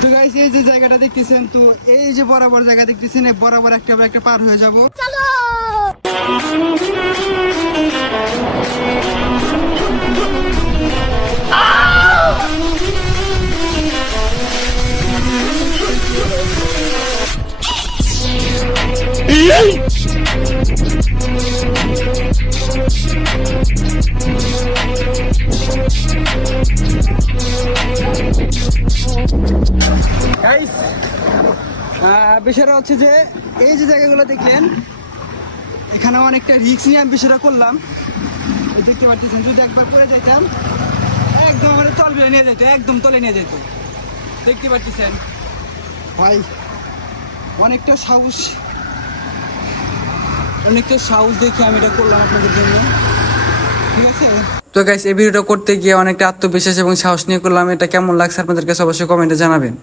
তো গাইস এই যে জায়গাটা দেখতেছেন, তো এই যে বরাবর জায়গা দেখতেছেন, এই বরাবর একটা পার হয়ে যাব। চলো গাইস, বিষয়টা হচ্ছে যে এই যে জায়গাগুলো দেখলেন, এখানে অনেকটা রিস্ক নিয়ে আমি বিষয়টা করলাম। দেখতে পাচ্ছেন, যদি একবার পরে যাইতাম একদম আমার তলবে নিয়ে যেত, একদম তলে নিয়ে যেত। দেখতে পাচ্ছেন ভাই, অনেকটা সাহস দেখে আমি এটা করলাম আপনাদের জন্য, ঠিক আছে। তো গাইস, এই ভিডিওটা করতে গিয়ে অনেকটা আত্মবিশ্বাস এবং সাহস নিয়ে করলাম। এটা কেমন লাগছে আপনাদের কাছে অবশ্যই কমেন্টে জানাবেন।